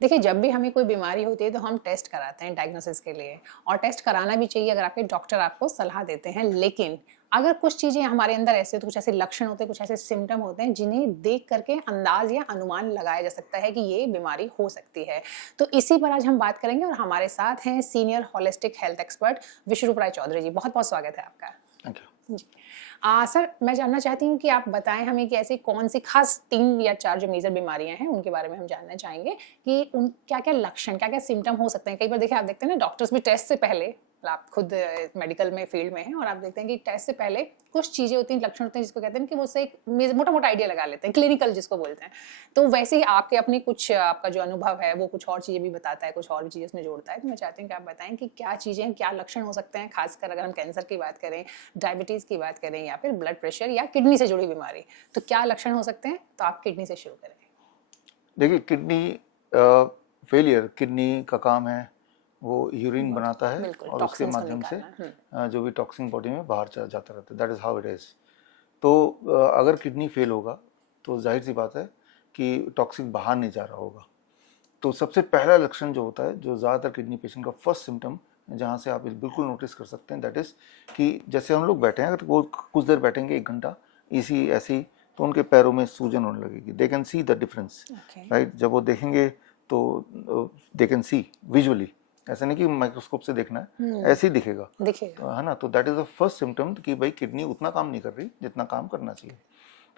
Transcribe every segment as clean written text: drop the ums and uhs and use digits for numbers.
देखिए, जब भी हमें कोई बीमारी होती है तो हम टेस्ट कराते हैं डायग्नोसिस के लिए और टेस्ट कराना भी चाहिए अगर आपके डॉक्टर आपको सलाह देते हैं। लेकिन अगर कुछ चीज़ें हमारे अंदर ऐसे तो कुछ ऐसे लक्षण होते हैं, कुछ ऐसे सिम्पटम होते हैं जिन्हें देख करके अंदाज़ या अनुमान लगाया जा सकता है कि ये बीमारी हो सकती है। तो इसी पर आज हम बात करेंगे और हमारे साथ हैं सीनियर होलिस्टिक हेल्थ एक्सपर्ट विश्वरूप राय चौधरी जी। बहुत-बहुत स्वागत है आपका। Thank you. जी। सर मैं जानना चाहती हूँ कि आप बताएँ हमें कि ऐसी कौन-सी ख़ास 3 या 4 जो मेजर बीमारियाँ हैं, उनके बारे में हम जानना चाहेंगे कि उन क्या-क्या लक्षण, क्या-क्या सिम्पटम हो सकते हैं? कई बार देखिए आप देखते हैं ना डॉक्टर्स भी टेस्ट से पहले आप खुद मेडिकल में फील्ड में हैं और आप देखते हैं कि टेस्ट से पहले कुछ चीज़ें होती हैं, लक्षण होते हैं जिसको कहते हैं कि वो उससे एक मोटा-मोटा आइडिया लगा लेते हैं, क्लिनिकल जिसको बोलते हैं। तो वैसे ही आपके अपनी कुछ आपका जो अनुभव है वो कुछ और चीज़ें भी बताता है, कुछ और भी चीज़ें उसमें जोड़ता है। तो मैं चाहती हूँ कि आप बताएँ कि क्या चीज़ें, क्या लक्षण हो सकते हैं, ख़ासकर अगर हम कैंसर की बात करें, डायबिटीज़ की बात करें या फिर ब्लड प्रेशर या किडनी से जुड़ी बीमारी, तो क्या लक्षण हो सकते हैं? तो आप किडनी से शुरू करें। देखिए किडनी फेलियर, किडनी का काम है वो यूरिन बनाता है बिल्कुल, और उसके टॉक्सिन्स को माध्यम से निकालना। जो भी टॉक्सिन बॉडी में बाहर चला जाता रहता है। That is how it is. तो अगर किडनी फेल होगा तो जाहिर सी बात है कि टॉक्सिन बाहर नहीं जा रहा होगा। तो सबसे पहला लक्षण जो होता है, जो ज़्यादातर किडनी पेशेंट का फर्स्ट सिम्टम जहाँ से आप बिल्कुल नोटिस कर सकते हैं, दैट इज़ कि जैसे हम लोग बैठे हैं, अगर वो कुछ देर बैठेंगे 1 घंटा इसी ऐसी, तो उनके पैरों में सूजन होने लगेगी। They can see the difference, okay. Right. जब वो देखेंगे तो दे कैन सी विजुअली, ऐसा नहीं कि माइक्रोस्कोप से देखना है, ऐसे ही दिखेगा। दिखेगा। तो है ना, तो that is the first symptom कि भाई किडनी उतना काम नहीं कर रही जितना काम करना चाहिए।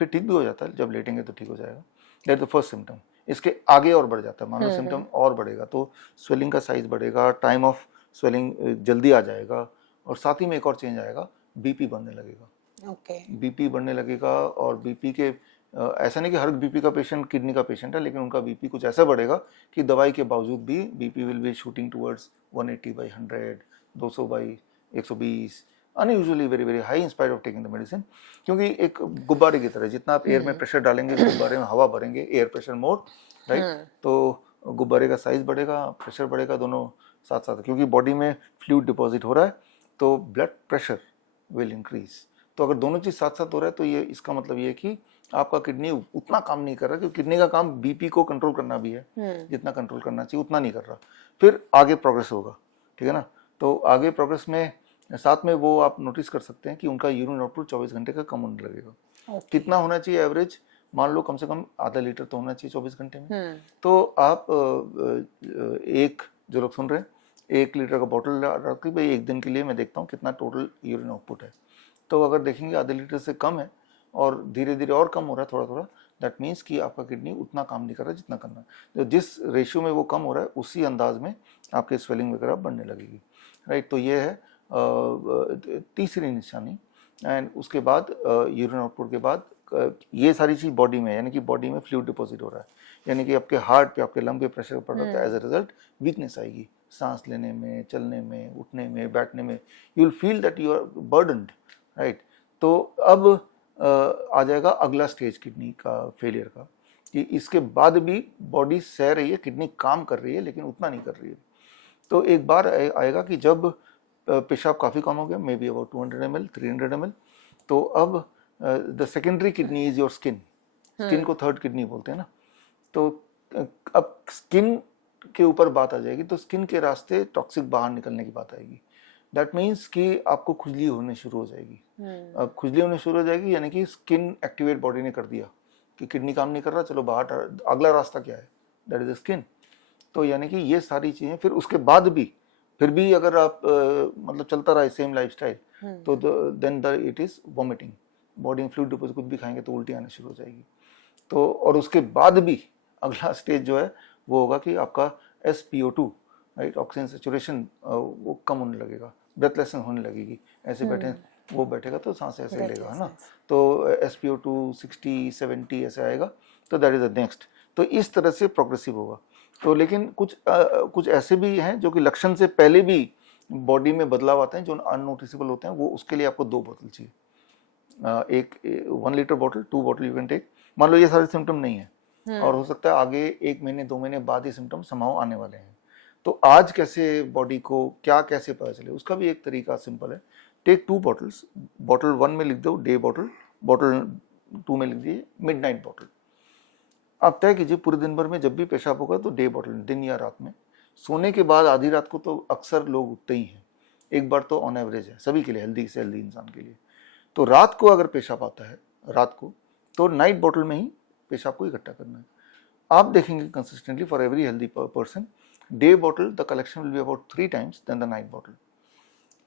फिर ठीक भी हो जाता है, जब लेटेंगे तो ठीक हो जाएगा। That is the first symptom. इसके आगे और बढ़ जाता है, मान लो सिम्टम और बढ़ेगा तो स्वेलिंग का साइज बढ़ेगा, टाइम ऑफ स्वेलिंग जल्दी आ जाएगा, और साथ ही में एक और चेंज आएगा, बीपी बढ़ने लगेगा। ओके। बीपी बढ़ने लगेगा और बीपी के ऐसा नहीं कि हर बीपी का पेशेंट किडनी का पेशेंट है, लेकिन उनका बीपी कुछ ऐसा बढ़ेगा कि दवाई के बावजूद भी BP will be shooting towards 180/100, 200/120, unusually very very high in spite of taking the medicine. क्योंकि एक गुब्बारे की तरह, जितना आप एयर में प्रेशर डालेंगे, गुब्बारे में हवा भरेंगे, एयर प्रेशर मोर, राइट। तो गुब्बारे का साइज बढ़ेगा, प्रेशर बढ़ेगा, दोनों साथ साथ, क्योंकि बॉडी में फ्लूइड डिपॉजिट हो रहा है तो ब्लड प्रेशर विल इंक्रीज। तो अगर दोनों चीज साथ साथ हो रहा है तो ये इसका मतलब ये है कि आपका किडनी उतना काम नहीं कर रहा, क्योंकि किडनी का काम बीपी को कंट्रोल करना भी है, जितना कंट्रोल करना चाहिए उतना नहीं कर रहा। फिर आगे प्रोग्रेस होगा, ठीक है ना। तो आगे प्रोग्रेस में साथ में वो आप नोटिस कर सकते हैं कि उनका यूरिन आउटपुट 24 घंटे का कम होने लगेगा। कितना होना चाहिए एवरेज? मान लो कम से कम आधा लीटर तो होना चाहिए 24 घंटे में। तो आप एक, जो लोग सुन रहे हैं, 1 लीटर का बॉटल रख के भाई 1 दिन के लिए मैं देखता हूँ कितना टोटल यूरिन आउटपुट है। तो अगर देखेंगे आधे लीटर से कम है और धीरे धीरे और कम हो रहा है थोड़ा थोड़ा, दैट मीन्स कि आपका किडनी उतना काम नहीं कर रहा जितना करना है। तो जिस रेशियो में वो कम हो रहा है उसी अंदाज में आपके स्वेलिंग वगैरह बढ़ने लगेगी, राइट। तो ये है तीसरी निशानी। एंड उसके बाद यूरिन आउटपुट के बाद ये सारी चीज बॉडी में, यानी कि बॉडी में फ्लूइड डिपॉजिट हो रहा है, यानी कि आपके हार्ट पे, आपके लंग पे प्रेशर पड़ रहा है। एज अ रिजल्ट वीकनेस आएगी, सांस लेने में, चलने में, उठने में, बैठने में। You will feel that you are burdened, right. तो अब आ जाएगा अगला स्टेज किडनी का फेलियर का, कि इसके बाद भी बॉडी सह रही है, किडनी काम कर रही है लेकिन उतना नहीं कर रही है। तो एक बार आएगा कि जब पेशाब काफ़ी कम हो गया, may be about 200 ml, 300 ml, तो अब the secondary kidney is your skin. Skin को थर्ड किडनी बोलते हैं ना। तो अब स्किन के ऊपर बात आ जाएगी, तो स्किन के रास्ते टॉक्सिक बाहर निकलने की बात आएगी। दैट मीन्स कि आपको खुजली होने शुरू हो जाएगी। अब खुजली होने शुरू हो जाएगी यानी कि स्किन एक्टिवेट बॉडी ने कर दिया कि किडनी काम नहीं कर रहा, चलो बाहर, अगला रास्ता क्या है, दैट इज द स्किन। तो यानी कि ये सारी चीजें, फिर उसके बाद भी फिर भी अगर आप मतलब चलता रहा सेम लाइफस्टाइल, तो then the it is vomiting, body में फ्लूइड डिपॉजिट, कुछ भी खाएंगे तो उल्टी आने शुरू हो जाएगी। तो और उसके बाद भी अगला स्टेज जो है वो होगा कि आपका SpO2, राइट, ऑक्सीजन सेचुरेशन, वो कम होने लगेगा, ब्रेथलेसनेस होने लगेगी। ऐसे बैठे, वो बैठेगा तो सांस ऐसे लेगा, है ना। तो SpO2 60-70 ऐसे आएगा, तो दैट इज द नेक्स्ट। तो इस तरह से प्रोग्रेसिव होगा। तो लेकिन कुछ ऐसे भी हैं जो कि लक्षण से पहले भी बॉडी में बदलाव आते हैं, जो अननोटिसेबल होते हैं, वो उसके लिए आपको 2 बोतल चाहिए। एक 1 litre bottle, 2 bottle you can take. मान लो ये सारे सिम्टम नहीं है और हो सकता है आगे 1 महीने 2 महीने बाद ये सिम्टम समाव आने वाले हैं, तो आज कैसे बॉडी को क्या कैसे पता चले, उसका भी एक तरीका सिंपल है। टेक 2 बॉटल्स, बॉटल 1 में लिख दो डे बॉटल, बॉटल 2 में लिख दिए मिडनाइट बॉटल। आप तय कीजिए पूरे दिन भर में जब भी पेशाब होगा तो डे बॉटल, दिन या रात में। सोने के बाद आधी रात को तो अक्सर लोग उठते ही हैं, एक बार तो ऑन एवरेज है सभी के लिए, हेल्दी से हेल्दी इंसान के लिए। तो रात को अगर पेशाब आता है रात को, तो नाइट बॉटल में ही पेशाब को इकट्ठा करना है। आप देखेंगे consistently for every healthy person, day bottle the collection will be about 3 times then the night bottle.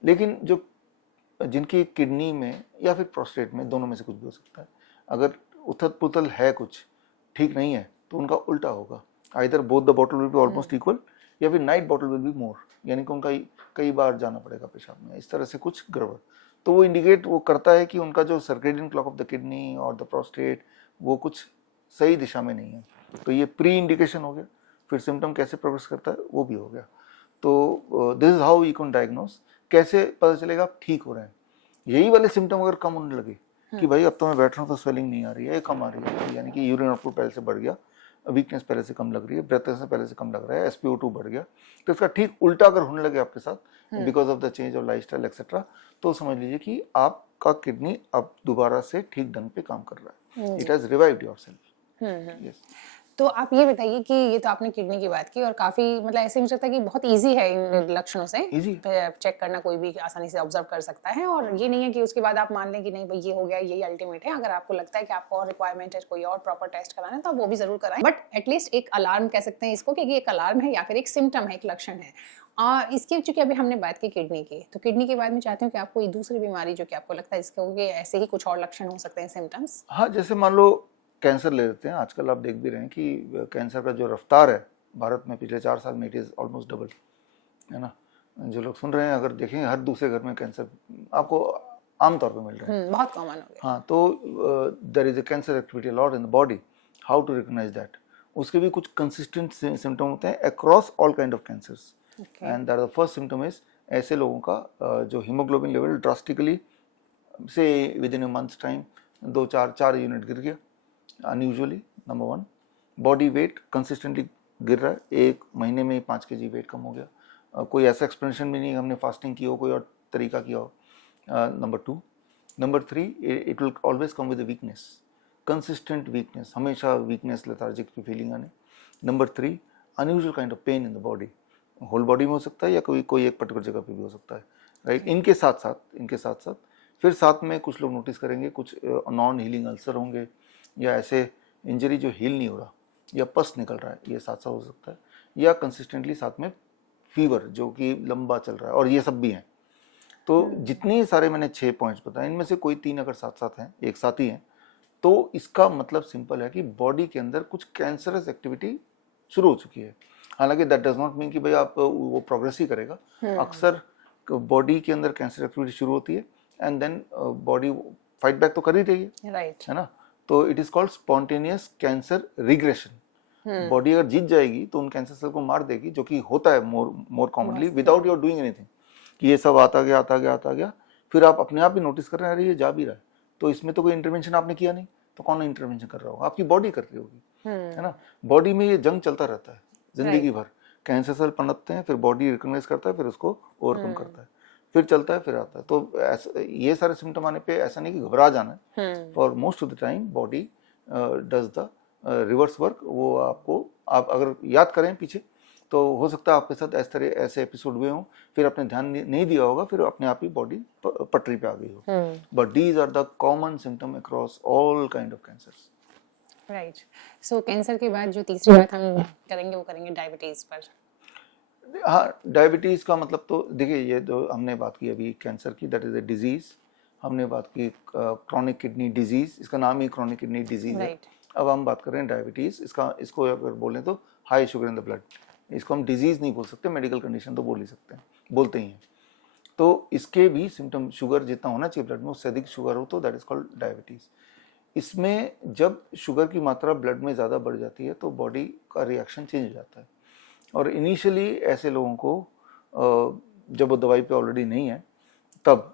लेकिन जो जिनकी किडनी में या फिर प्रोस्टेट में, दोनों में से कुछ भी हो सकता है, अगर उथल पुथल है, कुछ ठीक नहीं है, तो उनका उल्टा होगा, either both the bottle will be almost equal, या फिर night bottle will be more, यानी कि उनका कई बार जाना पड़ेगा पेशाब में, इस तरह से कुछ गड़बड़। तो वो इंडिकेट वो करता है कि उनका जो circadian clock of the kidney और द प्रोस्टेट वो कुछ सही दिशा में नहीं है। तो ये प्री इंडिकेशन हो गया। फिर सिम्टम कैसे प्रोग्रेस करता है वो भी हो गया। तो this is how you can diagnose. कैसे पता चलेगा आप ठीक हो रहे हैं? यही वाले सिम्टम अगर कम होने लगे कि भाई अब तो मैं बैठ रहा हूँ तो स्वेलिंग नहीं आ रही है, कम आ रही है, यानी कि यूरिन आउटपुट पहले से बढ़ गया, वीकनेस पहले से कम लग रही है, ब्रेथनेस पहले से कम लग रहा है, SpO2 बढ़ गया, तो इसका ठीक उल्टा अगर होने लगे आपके साथ because of the change of lifestyle etcetera, तो समझ लीजिए कि आपका किडनी अब दोबारा से ठीक ढंग पे काम कर रहा है। It has revived yourself. Yes. तो आप ये बताइए कि ये तो आपने किडनी की बात की और काफी मतलब ऐसे मुझे लगता है कि बहुत इजी है इन लक्षणों से Easy। चेक करना, कोई भी आसानी से ऑब्जर्व कर सकता है। और ये नहीं है कि उसके बाद आप मान लें कि नहीं भाई ये हो गया, यही अल्टीमेट है। अगर आपको लगता है कि आपको और रिक्वायरमेंट है कोई और प्रॉपर टेस्ट कराना है तो आप वो भी जरूर कराएं, बट एटलीस्ट एक अलार्म कह सकते हैं इसको कि एक अलार्म है या फिर एक सिम्टम है, एक लक्षण है। इसकी चूंकि अभी हमने बात की किडनी की, तो किडनी के बाद में चाहती हूँ कि आप कोई दूसरी बीमारी जो कि आपको लगता है इसके ऐसे ही कुछ और लक्षण हो सकते हैं, सिम्टम्स। हाँ, जैसे मान लो कैंसर ले लेते हैं। आजकल आप देख भी रहे हैं कि कैंसर का जो रफ्तार है भारत में पिछले 4 साल में, इट इज़ ऑलमोस्ट डबल, है ना। जो लोग सुन रहे हैं, अगर देखें हर दूसरे घर में कैंसर आपको आमतौर पे मिल रहे हैं। बहुत कॉमन हो गया। हाँ, तो there is a cancer activity lot in the body. How to recognise that? उसके भी कुछ कंसिस्टेंट सिम्टम होते हैं across all kind of cancers, and that the first symptom is ऐसे लोगों का जो हीमोग्लोबिन लेवल ड्रास्टिकली से within a month time 4 unit गिर गया unusually, number 1। Body weight consistently गिर रहा है, 1 महीने में 5 kg वेट कम हो गया। कोई ऐसा एक्सप्लेनेशन भी नहीं हमने फास्टिंग की हो, कोई और तरीका किया हो, number 2। Number 3, it will always come with weakness, consistent weakness, हमेशा वीकनेस, लेथार्जिक की फीलिंग आने। Number 3, unusual kind of pain in the body, whole body में हो सकता है या कोई एक पर्टिकुलर जगह पे भी हो सकता है, राइट। इनके साथ साथ फिर साथ में कुछ लोग नोटिस करेंगे कुछ नॉन हीलिंग अल्सर होंगे, या ऐसे इंजरी जो हील नहीं हो रहा, या पस निकल रहा है, ये साथ हो सकता है, या कंसिस्टेंटली साथ में फीवर जो कि लंबा चल रहा है, और ये सब भी हैं। तो जितने सारे मैंने 6 पॉइंट्स बताए, इनमें से कोई 3 अगर साथ हैं, एक साथ ही हैं, तो इसका मतलब सिंपल है कि बॉडी के अंदर कुछ कैंसरस एक्टिविटी शुरू हो चुकी है। हालांकि दैट डज नॉट मीन कि भाई आप वो प्रोग्रेस ही करेगा। अक्सर बॉडी के अंदर कैंसर एक्टिविटी शुरू होती है and then body fight back तो कर ही रही है, राइट, है ना। तो it is called spontaneous cancer regression. Body अगर जीत जाएगी तो उन कैंसर सेल को मार देगी, जो कि होता है more commonly without your doing anything, कि ये सब आता गया, फिर आप अपने आप ही नोटिस कर रहे हैं, ये जा भी रहा है, तो इसमें तो कोई इंटरवेंशन आपने किया नहीं, तो कौन इंटरवेंशन कर रहा होगा? आपकी बॉडी कर रही होगी, है ना। बॉडी में ये जंग चलता रहता है जिंदगी भर। कैंसर सेल पनपते हैं, फिर बॉडी रिकॉग्नाइज करता है, फिर उसको ओवरकम करता है, फिर चलता है, फिर आता है। तो ये सारे सिम्टम आने पे ऐसा नहीं कि घबरा जाना है। For most of the time body does the reverse work. वो आपको, आप अगर याद करें पीछे, तो हो सकता है आपके साथ ऐसे एपिसोड हुए हों, फिर आपने ध्यान नहीं दिया होगा, फिर अपने आप ही बॉडी पटरी पे आ गई हो। But these are the common symptom across all kind of cancers. Right. So cancer के बाद जो तीसरी बात हम करेंगे वो करेंगे डायबिटीज पर। हाँ, डायबिटीज़ का मतलब तो देखिए, ये जो हमने बात की अभी कैंसर की, दैट इज़ अ डिजीज़। हमने बात की क्रॉनिक किडनी डिजीज़, इसका नाम ही क्रॉनिक किडनी डिजीज़ है। अब हम बात कर रहे हैं डायबिटीज़। इसको अगर बोलें तो high sugar in the blood. इसको हम डिजीज़ नहीं बोल सकते, मेडिकल कंडीशन तो बोल ही सकते हैं, बोलते ही हैं। तो इसके भी सिम्टम, शुगर जितना होना चाहिए ब्लड में उससे अधिक शुगर हो तो दैट इज़ कॉल्ड डायबिटीज़। इसमें जब शुगर की मात्रा ब्लड में ज़्यादा बढ़ जाती है तो बॉडी का रिएक्शन चेंज हो जाता है। और इनिशियली ऐसे लोगों को जब वो दवाई पे ऑलरेडी नहीं है, तब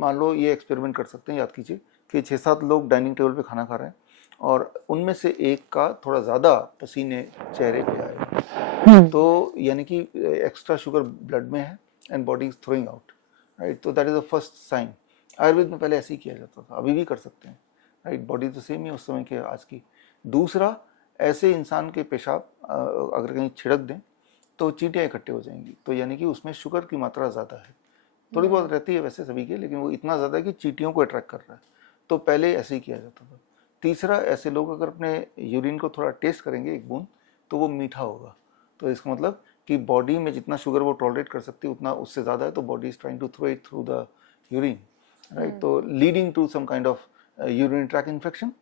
मान लो ये एक्सपेरिमेंट कर सकते हैं। याद कीजिए कि 6-7 लोग डाइनिंग टेबल पे खाना खा रहे हैं और उनमें से एक का थोड़ा ज़्यादा पसीने चेहरे पे आए, तो यानी कि एक्स्ट्रा शुगर ब्लड में है and body is throwing out, right. तो that is the first sign. Ayurveda में पहले ऐसे ही किया जाता था, अभी भी कर सकते हैं, राइट। बॉडी तो सेम ही उस समय की आज की। दूसरा, ऐसे इंसान के पेशाब अगर कहीं छिड़क दें तो चींटियाँ इकट्ठे हो जाएंगी, तो यानी कि उसमें शुगर की मात्रा ज़्यादा है। थोड़ी बहुत रहती है वैसे सभी के, लेकिन वो इतना ज़्यादा है कि चींटियों को अट्रैक्ट कर रहा है। तो पहले ऐसे ही किया जाता था। तीसरा, ऐसे लोग अगर अपने यूरिन को थोड़ा टेस्ट करेंगे एक बूंद, तो वो मीठा होगा। तो इसका मतलब कि बॉडी में जितना शुगर वो टॉलरेट कर सकती है उतना उससे ज़्यादा है, तो body is trying to throw it through the urine, right. तो leading to some kind of urine tract infection,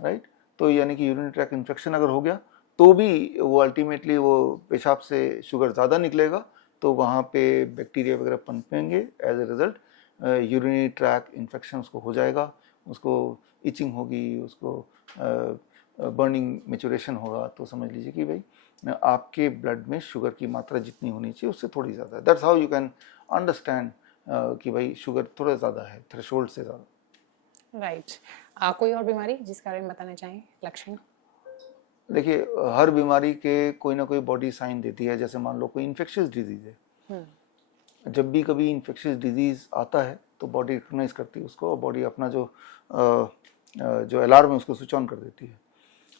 right. तो यानी कि यूरिन ट्रैक इन्फेक्शन अगर हो गया तो भी वो अल्टीमेटली वो पेशाब से शुगर ज़्यादा निकलेगा, तो वहाँ पे बैक्टीरिया वगैरह पनपेंगे, as a result urinary tract infection उसको हो जाएगा, उसको इचिंग होगी, उसको बर्निंग मेचुरेशन होगा। तो समझ लीजिए कि भाई आपके ब्लड में शुगर की मात्रा जितनी होनी चाहिए उससे थोड़ी ज़्यादा है। That's how you can understand कि भाई शुगर थोड़ा ज़्यादा है, थ्रेशोल्ड से ज़्यादा। राइट। कोई और बीमारी जिसके बारे में बताना चाहें, लक्षण? देखिए, हर बीमारी के कोई ना कोई बॉडी साइन देती है। जैसे मान लो कोई इन्फेक्शियस डिजीज़ है, जब भी कभी इन्फेक्शियस डिजीज़ आता है तो बॉडी रिकग्नाइज करती है उसको, और बॉडी अपना जो अलार्म है उसको स्विच ऑन कर देती है।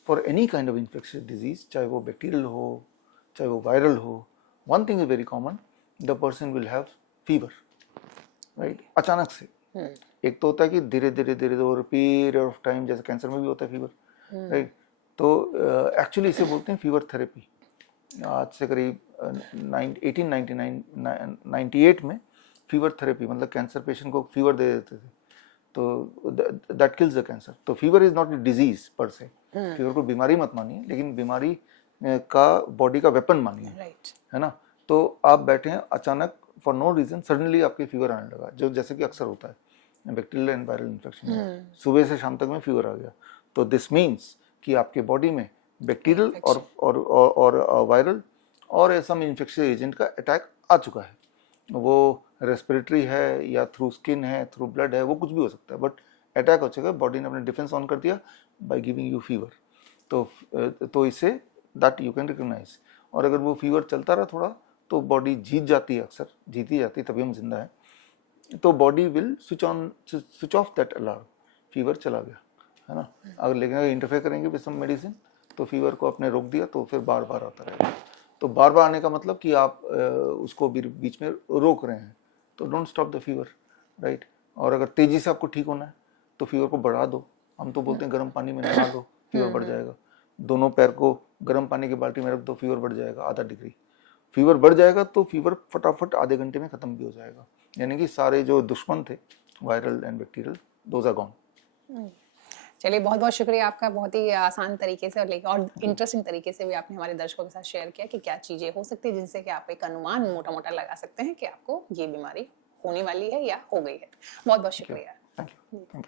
For any kind of infectious disease, चाहे वो बैक्टीरियल हो चाहे वो वायरल हो, one thing is very common, the person will have fever, right. अचानक से एक तो होता है कि धीरे धीरे ओवर पीरियड ऑफ टाइम, जैसे कैंसर में भी होता है फीवर, राइट। तो एक्चुअली इसे बोलते हैं फीवर थेरेपी। आज से करीब 1898 में फीवर थेरेपी मतलब कैंसर पेशेंट को फीवर दे देते थे, तो दैट किल्स द कैंसर। तो fever is not a disease पर से, फीवर को बीमारी मत मानिए, लेकिन बीमारी का बॉडी का वेपन मानिए, है ना। तो आप बैठे हैं, अचानक फॉर नो रीजन सडनली आपके फीवर आने लगा, जो जैसे कि अक्सर होता है बैक्टीरियल एंड वायरल इन्फेक्शन, सुबह से शाम तक में फीवर आ गया, तो दिस मीन्स कि आपके बॉडी में बैक्टीरियल और वायरल और सम इन्फेक्शियस एजेंट का अटैक आ चुका है। वो रेस्पिरेटरी है या थ्रू स्किन है, थ्रू ब्लड है, वो कुछ भी हो सकता है, बट अटैक हो चुका है, बॉडी ने अपने डिफेंस ऑन कर दिया बाय गिविंग यू फीवर। तो इससे दैट यू कैन रिकग्नाइज। और अगर वो फीवर चलता रहा थोड़ा तो बॉडी जीत जाती है, अक्सर जीती जाती है, तभी हम जिंदा हैं। तो body will switch off that alarm, fever चला गया, है ना। अगर लेकिन अगर इंटरफेयर करेंगे विद सम मेडिसिन तो फीवर को आपने रोक दिया, तो फिर बार बार आता रहेगा। तो बार बार आने का मतलब कि आप उसको बीच में रोक रहे हैं, तो don't stop the fever, right. और अगर तेजी से आपको ठीक होना है तो फीवर को बढ़ा दो। हम तो बोलते हैं गर्म पानी में नहा दो, फीवर बढ़ जाएगा। दोनों पैर को गर्म पानी की बाल्टी में रख दो, फीवर बढ़ जाएगा आधा डिग्री। फीवर बढ़ जाएगा तो फीवर फटाफट आधे घंटे में खत्म भी हो जाएगा, यानी कि सारे जो दुश्मन थे viral and bacterial, those are gone. चलिए, बहुत बहुत शुक्रिया आपका। बहुत ही आसान तरीके से और इंटरेस्टिंग तरीके से भी आपने हमारे दर्शकों के साथ शेयर किया कि क्या चीज़ें हो सकती है जिनसे कि आप एक अनुमान मोटा मोटा लगा सकते हैं कि आपको ये बीमारी होने वाली है या हो गई है। बहुत बहुत शुक्रिया। Thank you.